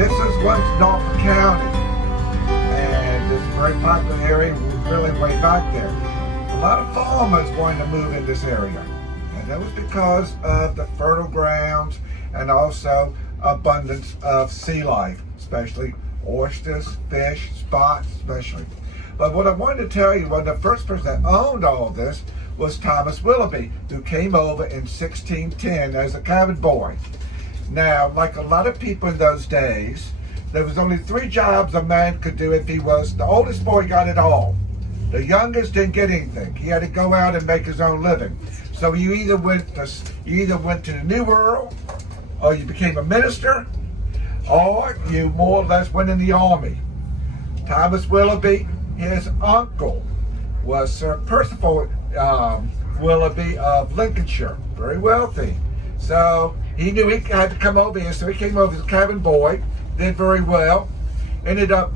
This is once Norfolk County, and it's a very popular area, really way back there. A lot of farmers wanted to move in this area, and that was because of the fertile grounds and also abundance of sea life, especially oysters, fish, spots especially. But what I wanted to tell you, the first person that owned all of this was Thomas Willoughby, who came over in 1610 as a cabin boy. Now, like a lot of people in those days, there was only 3 jobs a man could do if he was the oldest boy. Got it all. The youngest didn't get anything. He had to go out and make his own living. So you either went to the New World, or you became a minister, or you more or less went in the army. Thomas Willoughby, his uncle, was Sir Percival Willoughby of Lincolnshire, very wealthy. So he knew he had to come over here, so he came over as a cabin boy, did very well, ended up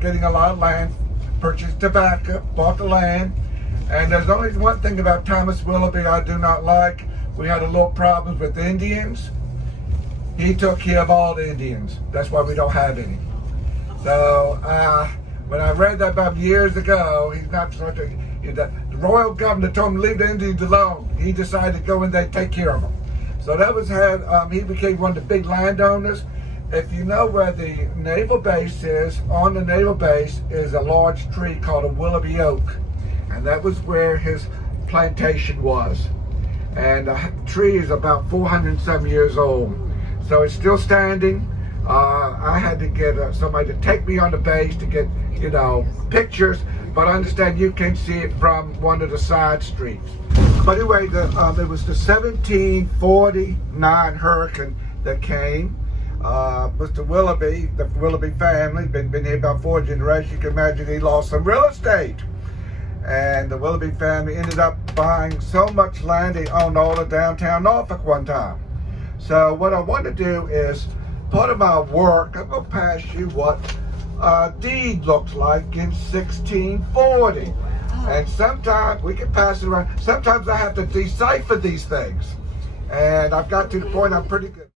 getting a lot of land, purchased tobacco, bought the land, and there's only one thing about Thomas Willoughby I do not like. We had a little problems with Indians. He took care of all the Indians. That's why we don't have any. So when I read that about years ago, he's not such a, the royal governor told him to leave the Indians alone. He decided to go in there and take care of them. So that was he became one of the big landowners. If you know where the naval base is, on the naval base is a large tree called a Willoughby oak. And that was where his plantation was. And the tree is about 407 years old. So it's still standing. I had to get somebody to take me on the base to get, pictures. But I understand you can see it from one of the side streets. But anyway, it was the 1749 hurricane that came. Mr. Willoughby, the Willoughby family, been here about 4 generations. You can imagine he lost some real estate. And the Willoughby family ended up buying so much land, they owned all of downtown Norfolk one time. So what I want to do is, part of my work, I'm going to pass you what a deed looks like in 1640. And sometimes, we can pass it around, sometimes I have to decipher these things. And I've got to the point I'm pretty good.